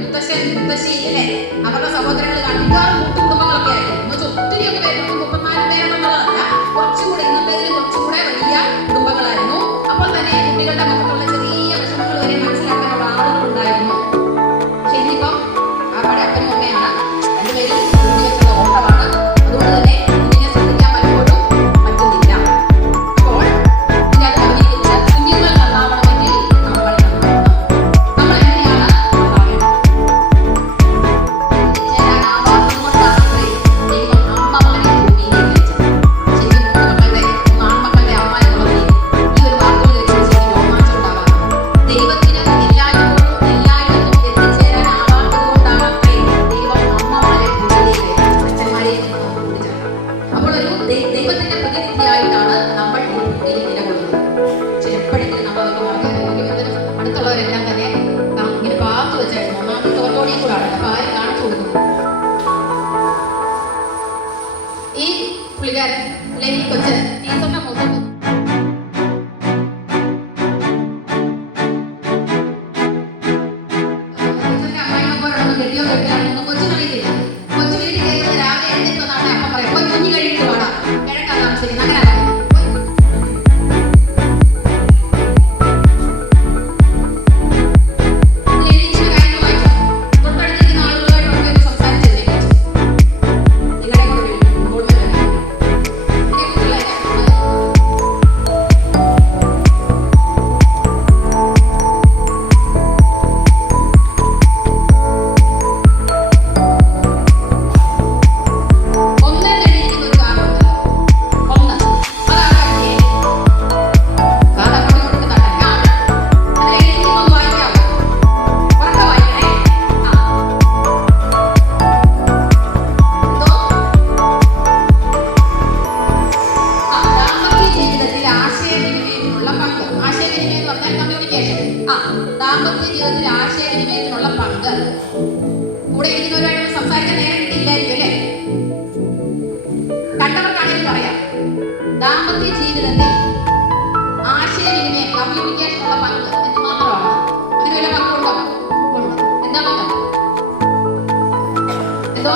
മുത്തശ്ശൻ മുത്തശ്ശി അല്ലെ, അവരുടെ സഹോദരങ്ങൾ കാണും, കുടുംബങ്ങളൊക്കെ ആയിരിക്കും. ഒത്തിരിയൊക്കെ പേര് 30-40 പേരെന്നുള്ളതല്ല, കുറച്ചും കൂടെ ഇന്നത്തെ കുറച്ചും കൂടെ വലിയ കുടുംബങ്ങളായിരുന്നു. അപ്പോൾ തന്നെ കുട്ടികളുടെ മുഖത്തുള്ള ചെറിയ വിഷമങ്ങൾ വരെ മനസ്സിലാക്കാനുള്ള ആളുകൾ ഉണ്ടായിരുന്നു. പക്ഷെ ഇന്നിപ്പം അവിടെ അപ്പനും അമ്മയാണ്, രണ്ടുപേരും വെച്ചുള്ള ഓട്ടമാണ്. അതുകൊണ്ട് തന്നെ കുഞ്ഞിനെ ശ്രദ്ധിക്കാൻ പലപ്പോഴും പറ്റുന്നില്ല. അപ്പോൾ ഇതിന്റെ അത് കവിതയിൽ കുഞ്ഞുങ്ങൾ നന്നാവണമെങ്കിൽ നമ്മൾ എങ്ങനെയാണ് ദൈവം അമ്മമാരെ ഭൂമിയിലേക്ക് വെച്ചത്. ശരിക്കും 3 മക്കളുടെ 3 ആൺമക്കളുടെ അമ്മ എന്നുള്ളത് ഈ ഒരു വാക്കുകൾ വെച്ച് ശരിക്കും രോമാഞ്ചം ഉണ്ടാകാം. ദൈവത്തിന് എല്ലായ്പ്പോഴും എല്ലായിടത്തും എത്തിച്ചേരാനാവാത്തത് കൊണ്ടാണത്രേ ദൈവം അമ്മമാരെ ഭൂമിയിലേക്ക് വെച്ചത്, അച്ഛന്മാരെ കൂട്ടിച്ചേർക്കാം. അപ്പോൾ ഒരു ദൈവത്തിന്റെ പ്രതിനിധിയായിട്ടാണ് നമ്മൾ ഈ ഭൂമിയിൽ നിലകൊള്ളുന്നത്. ചിലപ്പോഴെങ്കിലും നമ്മളതൊക്കെ മറന്നു അടുത്തുള്ളവരെല്ലാം തന്നെ ഇങ്ങനെ പാത്തു വെച്ചായിരുന്നു. ഒന്നാമത്തെ തോട്ടോടിയും കൂടാണ്, അപ്പൊ ആരും കാണിച്ചു കൊടുക്കുന്നത്. ഈ പുള്ളിക്കാരൻ അല്ലെ ഈ കൊച്ച് ടീച്ചറിന്റെ മുഖത്ത് ടീച്ചറിന്റെ അമ്മായിമ്മമാരോടൊന്നും കെട്ടിയോ കെട്ടിയാണെന്നൊന്നും കൊച്ചിനറിയത്തില്ല. കൊച്ചു വീട്ടിൽ കയറുന്നത് രാവിലെ എഴുന്നേറ്റ് വന്നാണ് അമ്മ പറയാം, പോയി കുഞ്ഞു കഴിയിട്ട് പാടാം, കിഴക്കാൻ താമസിക്കുന്നത്, അങ്ങനെ അറിയാം. ദാമ്പത്യ ജീവിതത്തിൽ ആശയവിനിമയത്തിനുള്ള പങ്ക്. കൂടെ ഇരിക്കുന്നവരുമായിട്ട് സംസാരിക്കാൻ നേരം കിട്ടിയില്ലായിരിക്കും അല്ലേ? കണ്ടവർക്കാണെങ്കിലും പറയാം, ദാമ്പത്യ ജീവിതത്തിൽ ആശയവിനിമയം കമ്മ്യൂണിക്കേഷനുള്ള പങ്ക് എന്തുമാത്രമാണ്. അതിന് വല്ല പങ്കുണ്ടോ? ഉണ്ട്. എന്താ പങ്ക്? എന്തോ